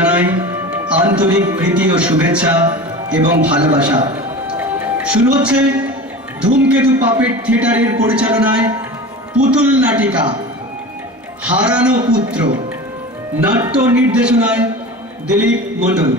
জানাই আন্তরিক প্রীতি ও শুভেচ্ছা এবং ভালোবাসা। শুরু হচ্ছে ধূমকেতু পাপেট থিয়েটারের পরিচালনায় পুতুল নাটিকা হারানো পুত্র। নাট্য নির্দেশনায় দিলীপ মণ্ডল।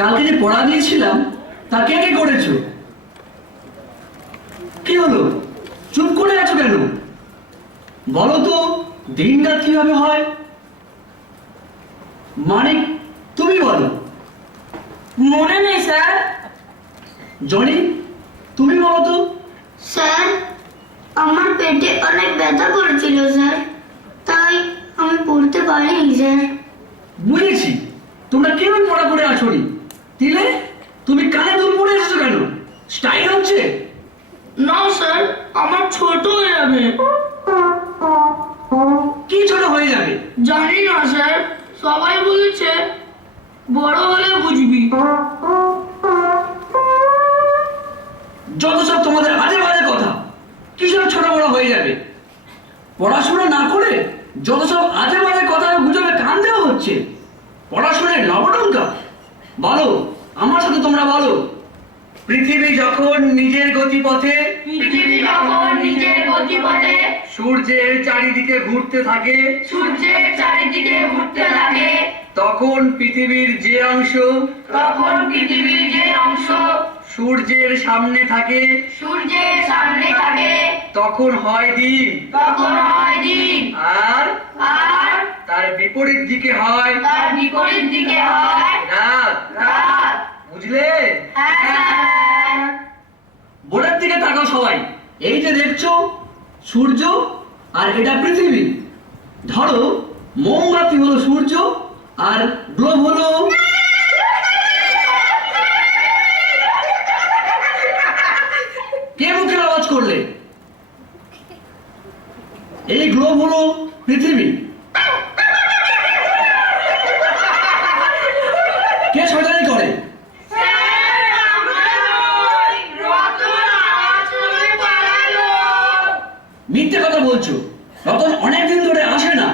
কালকে যে পড়া দিয়েছিলাম তা কে কে করেছো? কি হলো, চুপ করে আছো কেন? বলো তো দিন রাত কিভাবে হয়? মানিক, তুমি বলো। মনে নেই স্যার। জনি, তুমি বলো তো। স্যার, আমার পেটে অনেক ব্যথা করেছিল স্যার, তাই আমি পড়তে পারিনি স্যার। বুঝেছি, তোমরা কেউ পড়া করে আসোনি। দিলে তুমি কানে দুল পড়ে এসেছো কেন? স্টাইল হচ্ছে? না স্যার, আমার ছোট হয়ে যাবে। কি ছোট হয়ে যাবে? জানি না স্যার, সবাই বলেছে বড় হলে বুঝবি। যত সব তোমাদের আজে বাজে কথা। কিসব ছোট বড় হয়ে যাবে? পড়াশোনা না করে যত সব আজে বাজে কথা গুজবে কান দেওয়া হচ্ছে। পড়াশোনায় নবডঙ্কা। বলো, আমার সাথে তোমরা বলো। পৃথিবী যখন নিজের গতিপথে সূর্যের চারিদিকে ঘুরতে থাকে, তখন পৃথিবীর যে অংশ সূর্যের সামনে থাকে, তখন হয় দিন। আর তার বিপরীত দিকে হয় রাত। বুঝলে? বোর্ডের দিকে তাকাও সবাই। এই যে দেখছো সূর্য আর এটা পৃথিবী। ধরো মোমবাতি হলো সূর্য আর গ্লোব হলো কে মুখের আওয়াজ করলে? এই গ্লোব হলো পৃথিবী। কে শয়তানি করে? মিথ্যে কথা বলছো। রতন অনেকদিন ধরে আসে না।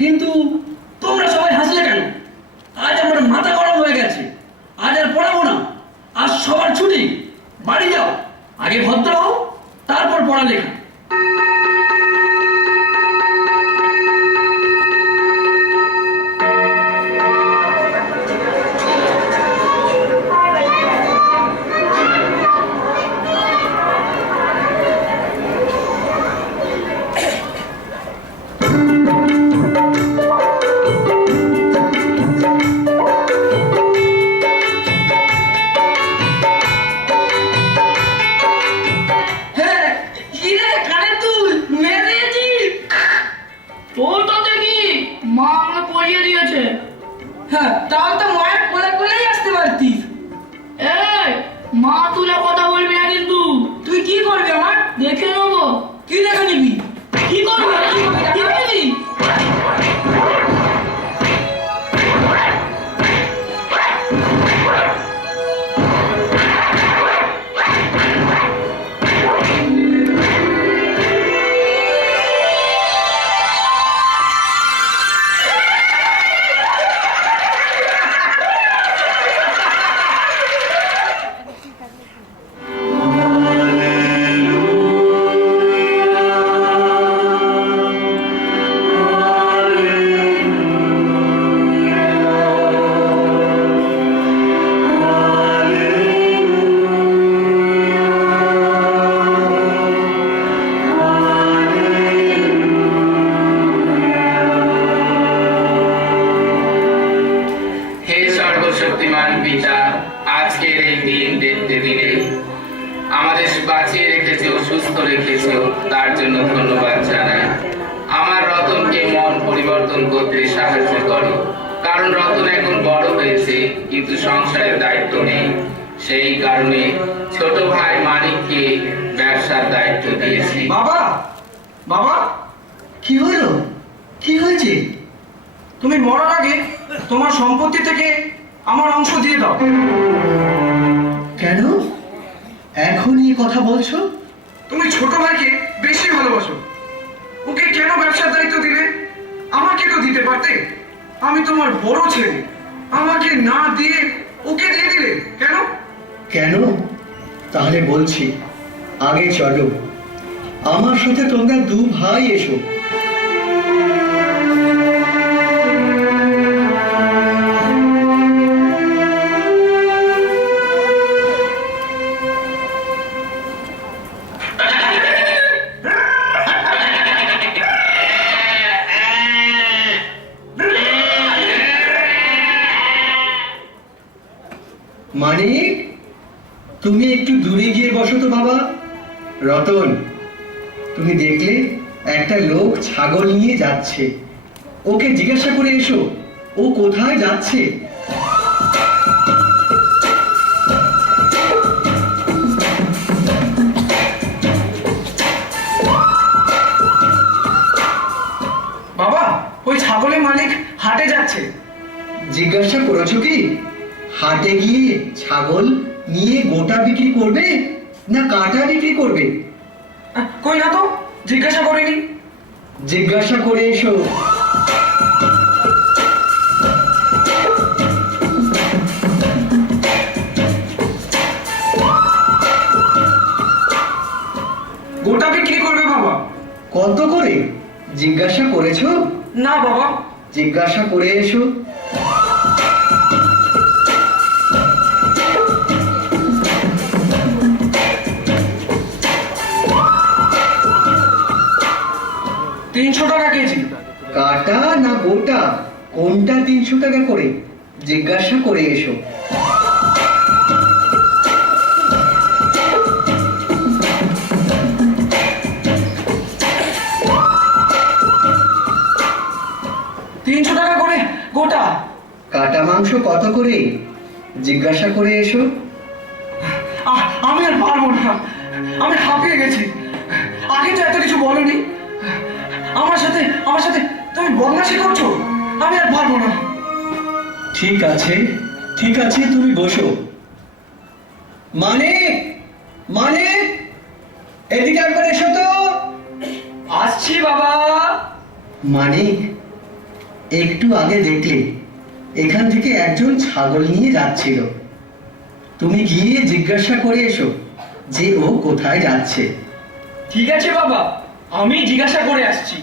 কিন্তু তোমরা সবাই হাসলে কেন? আজ আমার মাথা গরম হয়ে গেছে। আজ আর পড়াবো না। আজ সবার ছুটি। বাড়ি যাও। আগে ভদ্র হও, তারপর পড়ালেখা। কিন্তু সংসারের দায়িত্ব নেই। সেই কারণে ছোট ভাই মানিককে ব্যবসার দায়িত্ব দিয়েছি। বাবা, বাবা, কি হলো? কি হয়েছে? তুমি মরার আগে তোমার সম্পত্তি থেকে আমার অংশ দিয়ে দাও। কেন এখনই এ কথা বলছো? তুমি ছোট ভাইকে বেশি ভালোবাসো, ওকে কেন ব্যবসার দায়িত্ব দিলে? আমাকে তো দিতে পারতে। আমি তোমার বড় ছেলে, আমাকে না দিয়ে ওকে দিয়ে দিলে কেন? কেন? তাহলে বলছি, আগে চলো, আমার সাথে তোমরা দু ভাই এসো। মানিক, তুমি একটু দূরে গিয়ে বসো তো বাবা। রতন, তুমি দেখলে একটা লোক ছাগল নিয়ে যাচ্ছে, ওকে জিজ্ঞাসা করে এসো ও কোথায় যাচ্ছে। বাবা, ওই ছাগলের মালিক হাটে যাচ্ছে। জিজ্ঞাসা করেছো কি? হাটে গিয়ে ছাগল নিয়ে গোটা বিক্রি করবে না কাটা বিক্রি করবে? কই না তো, জিজ্ঞাসা করিনি। জিজ্ঞাসা করে এসো। গোটা বিক্রি করবে বাবা। কত করে জিজ্ঞাসা করেছো? না বাবা। জিজ্ঞাসা করে এসো। টাকা কেজি। কাটা না গোটা, কোনটা 300 টাকা করে? জিজ্ঞাসা করে এসো। টাকা করে গোটা। কাটা মাংস কত করে? জিজ্ঞাসা করে এসো। আমি আর পারবো না, আমি হাঁপিয়ে গেছি। আগে তো এত কিছু বলনি। আমার সাথে তুমি বদমাশি করছো। আমি আর পারবো না। ঠিক আছে, ঠিক আছে, তুমি বসো। মানে মানে এদিকে একবার এসো তো। আসছি বাবা। মানিক, একটু আগে দেখলে এখান থেকে একজন ছাগল নিয়ে যাচ্ছিল, তুমি গিয়ে জিজ্ঞাসা করে এসো যে ও কোথায় যাচ্ছে। ঠিক আছে বাবা, আমি জিজ্ঞাসা করে আসছি।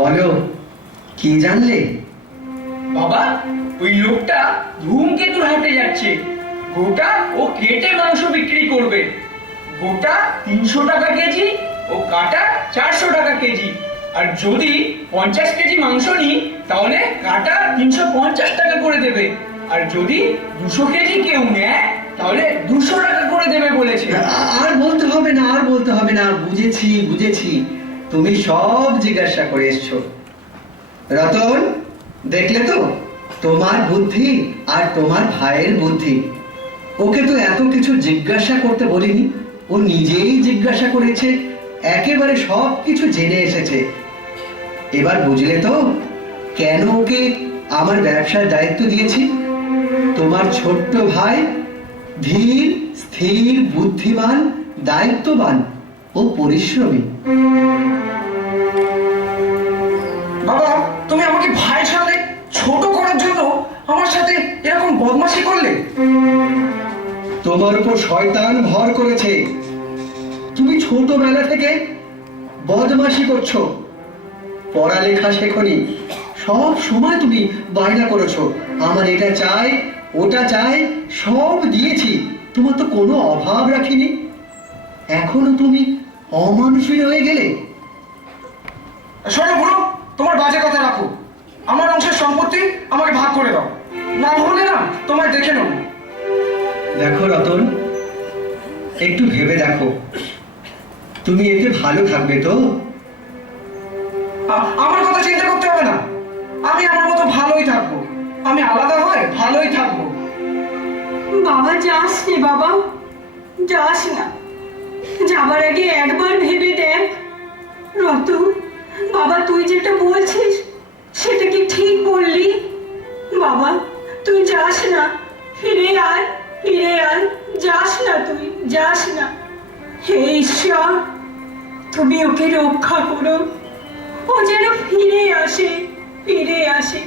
বলো, কি জানলে? বাবা, ওই লোকটা ধূমকেতুর হাটে যাচ্ছে। গোটা ও কেটে মাংস বিক্রি করবে। গোটা 300 টাকা কেজি ও কাটা 400 টাকা কেজি। আর যদি 50 কেজি মাংস নিই তাহলে কাটা 350 টাকা করে দেবে। আর যদি 200 কেজি কেউ নেয় তাহলে 200 টাকা করে দেবে বলেছে। আর বলতে হবে না, আর বলতে হবে না, বুঝেছি বুঝেছি, তুমি সব জিজ্ঞাসা করে এসছো। রতন, দেখলে তো তোমার বুদ্ধি আর তোমার ভাইয়ের বুদ্ধি। ওকে তো এত কিছু জিজ্ঞাসা করতে বলিনি, ও নিজেই জিজ্ঞাসা করেছে, একেবারে সব কিছু জেনে এসেছে। এবার বুঝলে তো কেন ওকে আমার ব্যবসার দায়িত্ব দিয়েছি? তোমার ছোট্ট ভাই ধীর, স্থির, বুদ্ধিমান, দায়িত্ববান ও পরিশ্রমী। বাবা, তুমি আমাকে ভাই সাথে ছোট করার জন্য আমার সাথে এরকম বদমাশি করলে। তোমার উপর শয়তান ভর করেছে। তুমি ছোটবেলা থেকে বদমাশি করছো, পড়ালেখা শেখনি, সব সময় তুমি বায়না করেছো আমার এটা চাই ওটা চাই, সব দিয়েছি, তোমার তো কোনো অভাব রাখিনি। এখনো তুমি অমানুষী হয়ে গেলে? শোনো বুড়ো, তোমার বাজে কথা রাখো। আমার অংশের সম্পত্তি আমাকে ভাগ করে দাও, না হলে না তোমায় দেখে নেবো। দেখো রতন, একটু ভেবে দেখো, তুমি এতে ভালো থাকবে তো? আমার কথা চিন্তা করতে হবে না, আমি আমার মতো ভালোই থাকবো। আমি আলাদা হয় ভালোই থাকবো। বাবা যাস রে বাবা, যাস না। যাবার আগে একবার ভেবে দেখ। রতন, বাবা তুই যেটা বলছিস সেটা কি ঠিক বললি? বাবা তুই যাস না, ফিরে আয়, ফিরে আয়, যাস না, তুই যাস না। হে ঈশ্বর, তুমি ওকে রক্ষা করো, ও যেন ফিরে আসে, ফিরে আসে।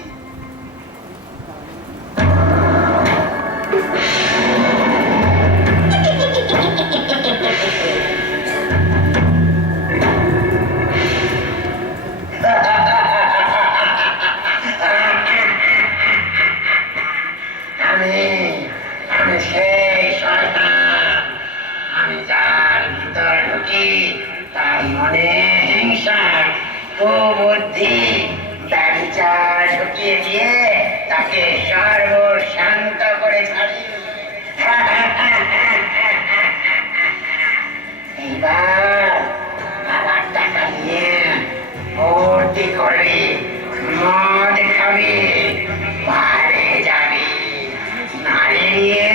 আমি সেই শয়তান, আমি যার ভিতর ঢুকি তার মনে হিংসা, কুবুদ্ধি, ব্যভিচার ঢুকিয়ে দিয়ে তাকে সর্বশান্ত করে ছাড়ি। এইবার বাবার টাকা নিয়ে ভর্তি করবি, মদ খাবি, বাইরে যাবি, নারী নিয়ে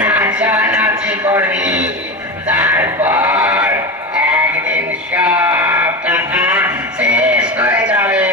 নাচানাচি করবি, তারপর একদিন সব টাকা শেষ হয়ে যাবে।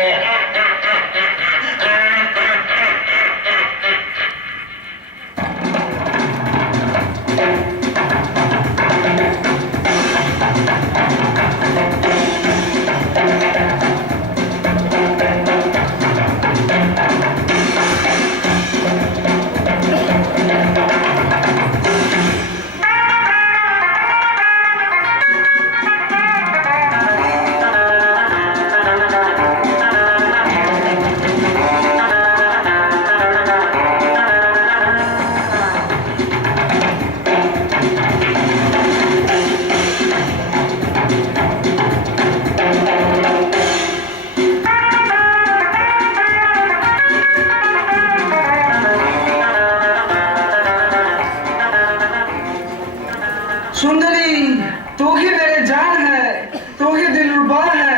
सुंदरी, तू ही मेरे जान है, तू ही दिलरुबा है,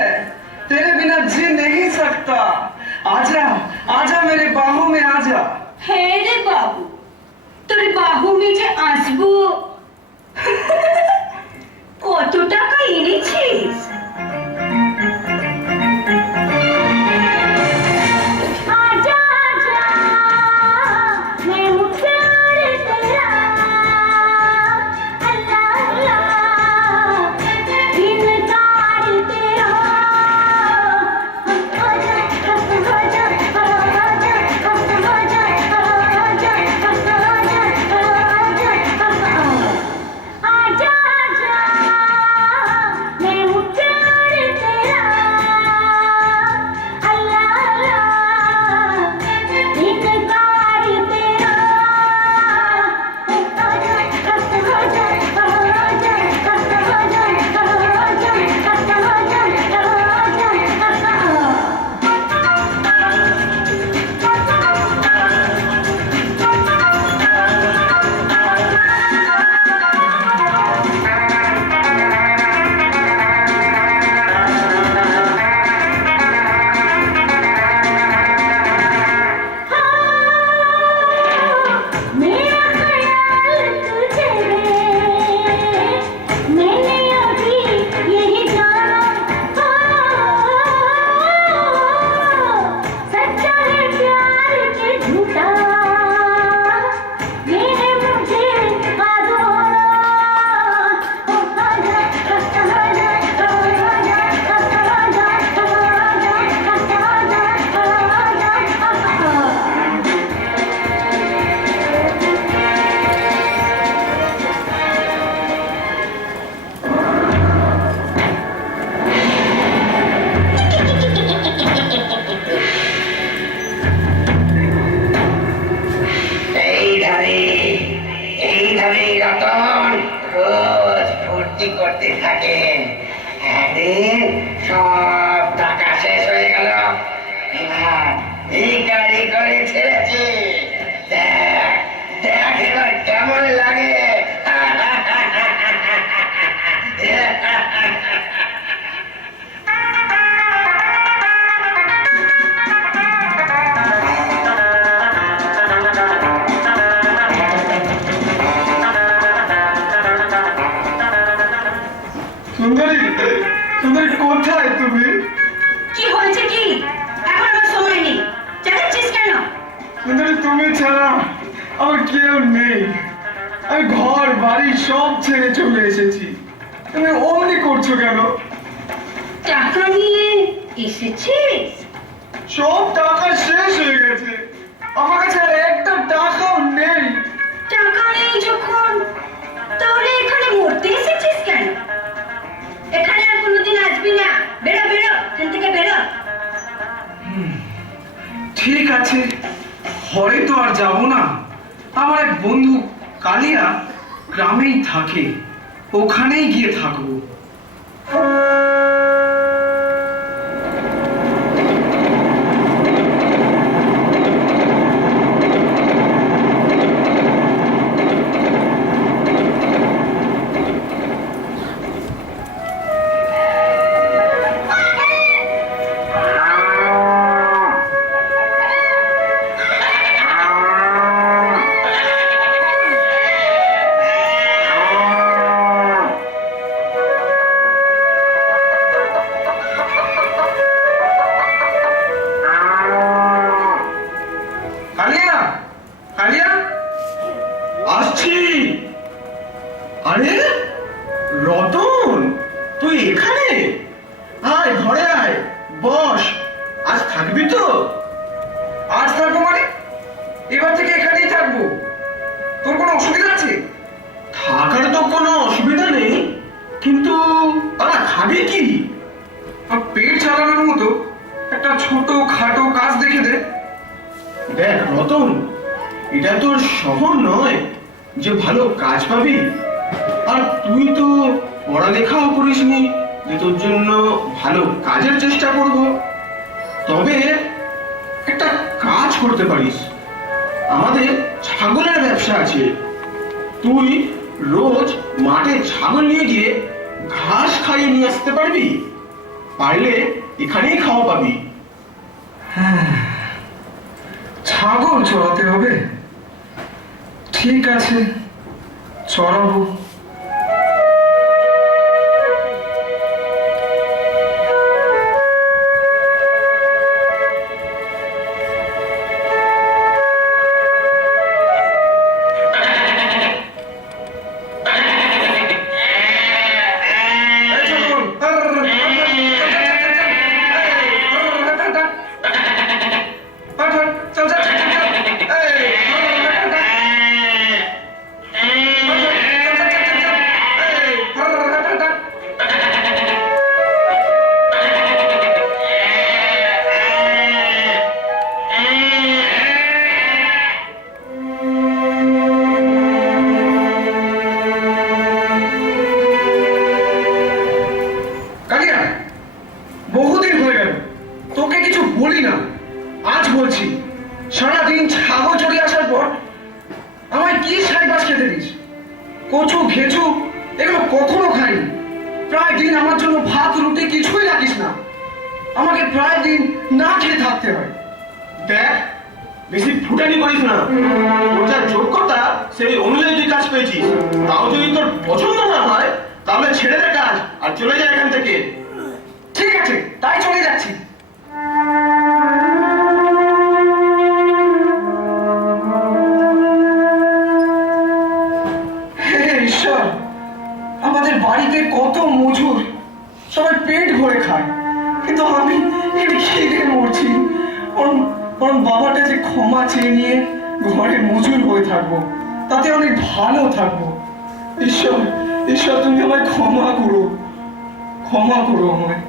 तेरे बिना जी नहीं सकता। आजा आजा मेरे बाहों में आजा। হ্যাঁ রে বাবু, তোর বাহু মেজে আসবো। কত টাকা এনেছিস? आजा आजा मैं हूँ प्यार तेरा, अल्लाह अल्लाह इनकार तेरा। आजा आजा आजा आजा आजा आजा आजा, मैं हूँ प्यार तेरा, अल्लाह अल्लाह इनकार तेरा। मेरा ख्याल तुझे, मैंने अभी यही जाना, सच्चा है प्यार के झूठा, मेरे मुझे आजोड़ा। आजा आजा এইভাবে রতন রোজ ফুর্তি ভর্তি করতে থাকে। একদিন সব টাকা শেষ হয়ে গেল। এবার এই গাড়ি করে ছেড়েছি। দেখ দেখ এবার কেমন লাগে। সুন্দরী, সুন্দরী কোথায় তুমি? কি হয়েছে কি? এখন আমার সময় নেই, চালাচ্ছিস কেন? সুন্দরী, তুমি ছাড়া আমার কেউ নেই। আমি ঘর বাড়ি সব ছেড়ে চলে এসেছি। তুমি অমনি করছো কেন? টাকা নিয়ে এসেছিস? সব টাকা শেষ হয়ে গেছে। আমার কাছে আর একটা টাকাও নেই। টাকা নেই যখন, তাহলে এখানে মরতে এসেছিস কেন? এখানে আর কোনোদিন আসবি না। বেরো বেরো, এখান থেকে বেরো। ঠিক আছে, হয়তো আর যাব না। আমার এক বন্ধু কালিয়া গ্রামেই থাকে, ওখানেই গিয়ে থাকবো। কালিয়া, কালিয়া, আসছি। আরে রতন, তুই এখানে? আয় ঘরে আয়, বস। আজ থাকবি তো? আজ থাকবো মানে? এবার থেকে এখানেই থাকবো। তোর কোনো অসুবিধা আছে? থাকার তো কোনো অসুবিধা নেই, কিন্তু খাবি কি? পেট চালানোর মতো একটা ছোট খাটো কাজ দেখে দে। দেখ রতন, এটা তোর শহর নয় যে ভালো কাজ পাবি। আর তুই তো পড়ালেখাও করিসনি যে তোর জন্য ভালো কাজের চেষ্টা করব। তবে একটা কাজ করতে পারিস। আমাদের ছাগলের ব্যবসা আছে। তুই রোজ মাঠে ছাগল নিয়ে গিয়ে ঘাস খাইয়ে নিয়ে আসতে পারবি। পারলে এখানেই খাওয়া পাবি। হ্যাঁ, ছাগল চড়াতে হবে। ঠিক আছে, চড়াবো। বহুদিন হয়ে গেল তোকে কিছু বলি না, আজ বলছি। সারাদিন ছাগল চড়ে আসার পর আমায় কি সাইবাস খেতে দিস? কচু ঘেচু এগুলো কখনো খাইনি। প্রায় দিন আমার জন্য ভাত রুটি কিছুই রাখিস না। আমাকে প্রায় দিন না খেয়ে থাকতে হয়। দেখ, বেশি ফুটানি করিস না। তোর যা যোগ্যতা সেই অনুযায়ী তুই কাজ পেয়েছিস। তাও যদি তোর পছন্দ না হয় তাহলে ছেড়ে দে কাজ আর চলে যা এখান থেকে। ঠিক আছে, তাই চলে যাচ্ছি। হে ঈশ্বর, আমাদের বাড়িতে কত মজুর, সবাই পেট ভরে খায়, কিন্তু আমি খিদে মরছি। ওর বাবাটা যে ক্ষমা চেয়ে নিয়ে ঘরে মজুর হয়ে থাকবো, তাতে অনেক ভালো থাকবো। ঈশ্বর, ঈশ্বর তুমি আমায় ক্ষমা করো, ক্ষমা করো আমায়।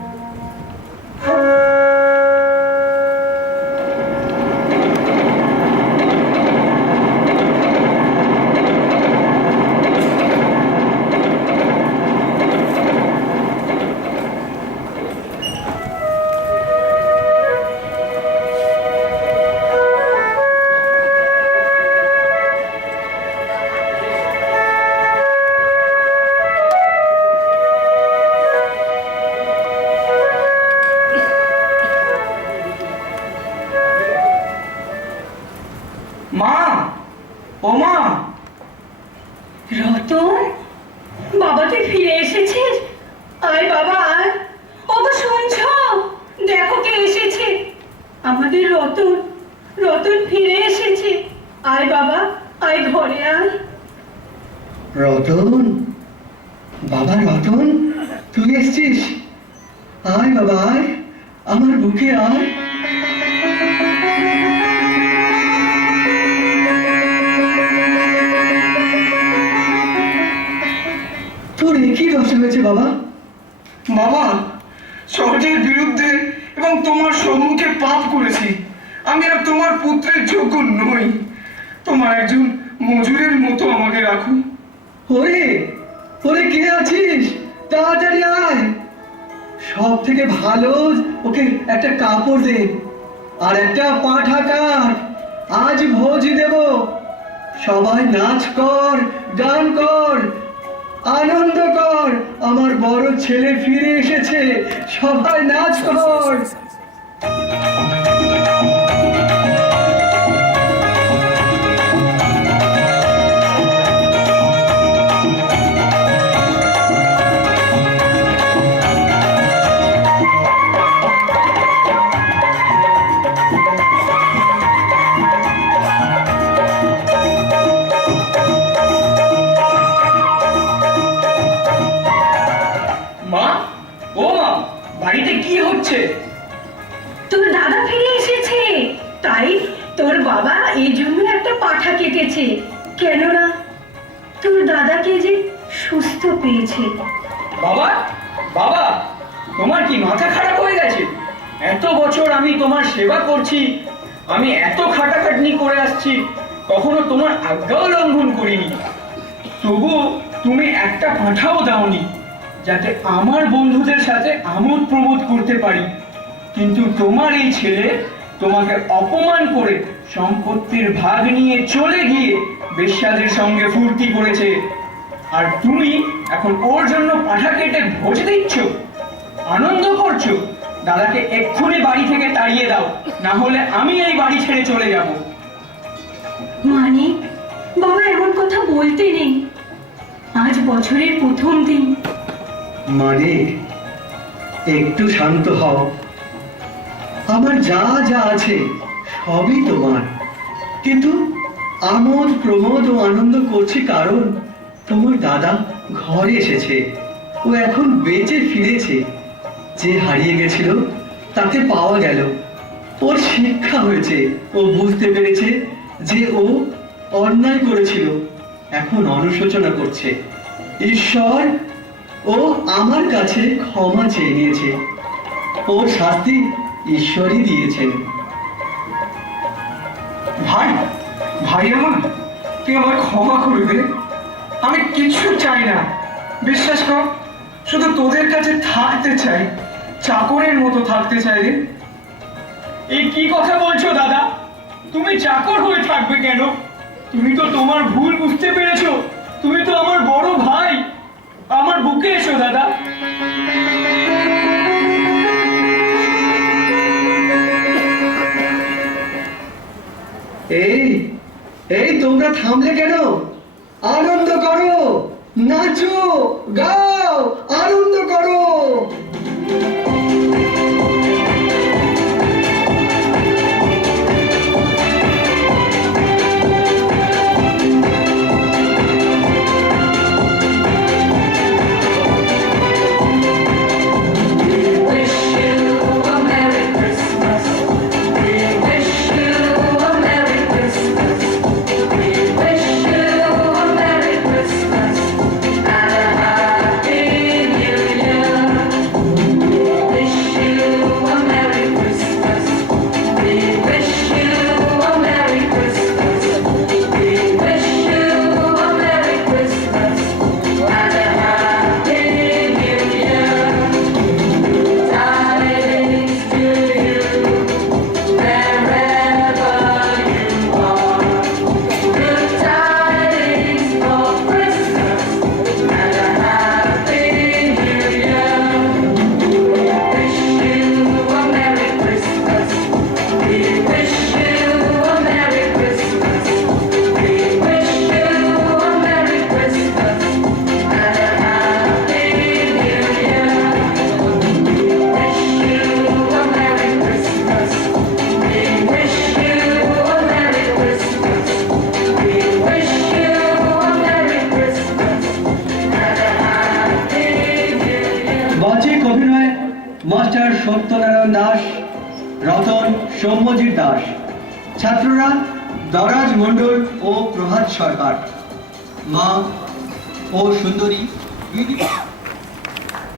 ও মা, রতন, বাবা তুই ফিরে এসেছিস? আয় বাবা আয়। ওগো শুনছ? দেখো কে এসেছে। আমাদের রতন, রতন ফিরে এসেছে। আয় বাবা আয়, ঘরে আয়। রতন, বাবা রতন, তুই এসছিস? আয় বাবা আয়, আমার বুকে আয়। তোর একই দশা হয়েছে বাবা? বাবা, সহজের বিরুদ্ধে এবং তোমার সম্মুখে পাপ করেছি। আমি আর তোমার পুত্রের যোগ্য নই। তোমার একজন মজুরের মতো আমাকে রাখো। ওরে, ওরে কে আছিস? তাড়াতাড়ি আয়। সব থেকে ভালো ওকে একটা কাপড় দে আর একটা পাঁঠা কাট। আজ ভোজ দেব। সবাই নাচ কর, গান কর, আনন্দ কর। আমার বড় ছেলে ফিরে এসেছে। সবাই নাচ কর। মা, ও মা, বাড়িতে কি হচ্ছে? তোর দাদা ফিরে এসেছে, তাই তোর বাবা এই জন্য একটা পাঠা কেটেছে। কেননা তোর দাদাকে যে সুস্থ পেয়েছে। বাবা, বাবা, তোমার কি মাথা খারাপ হয়ে গেছে? এত বছর আমি তোমার সেবা করছি, আমি এত খাটাখাটনি করে আসছি, কখনো তোমার আজ্ঞাও লঙ্ঘন করিনি। তবু তুমি একটা পাঠাও দাওনি, যাতে আমার বন্ধুদের সাথে আমোদ প্রমোদ করতে পারি। কিন্তু তোমার এই ছেলে তোমাকে অপমান করে সম্পত্তির ভাগ নিয়ে চলে গিয়ে বেশ্যাদের সঙ্গে ফুর্তি করেছে। আর তুমি এখন ওর জন্য পাঠা কেটে ভোজ দিচ্ছ, আনন্দ করছো। দাদাকে এক্ষুনি বাড়ি থেকে তাড়িয়ে দাও, না হলে আমি এই বাড়ি ছেড়ে চলে যাব। মানিক, বাবা এমন কথা বলতে নেই। আজ বছরের প্রথম দিন। মানে একটু শান্ত হও। আমার যা যা আছে সবই তোমার, কিন্তু আমোদ প্রমোদ ও আনন্দ করছি কারণ তোমার দাদা ঘরে এসেছে। ও এখন বেঁচে ফিরেছে। যে হারিয়ে গেছিল তাকে পাওয়া গেল। ওর শিক্ষা হয়েছে। ও বুঝতে পেরেছে যে ও অন্যায় করেছিল, এখন অনুশোচনা করছে। ঈশ্বর ও আমার কাছে ক্ষমা চেয়ে নিয়েছে। ওর শাস্তি ঈশ্বরই দিয়েছেন। ভাই, ভাই আমার, তুই আমায় ক্ষমা করে দে। আমি কিছু চাই না, বিশ্বাস কর। শুধু তোদের কাছে থাকতে চাই, চাকরের মতো থাকতে চাই রে। এই কি কথা বলছো দাদা? তুমি চাকর হয়ে থাকবে কেন? তুমি তো তোমার ভুল বুঝতে পেরেছো। তুমি তো আমার বড় ভাই। আমার বুকে এসো দাদা। এই এই তোমরা থামলে কেন? আনন্দ করো, নাচো, গাও, আনন্দ করো। মাস্টার সত্যনারায়ণ দাস, রতন সৌম্যজিৎ দাস, ছাত্ররা দরাজ মণ্ডল ও প্রভাত সরকার, মা ও সুন্দরী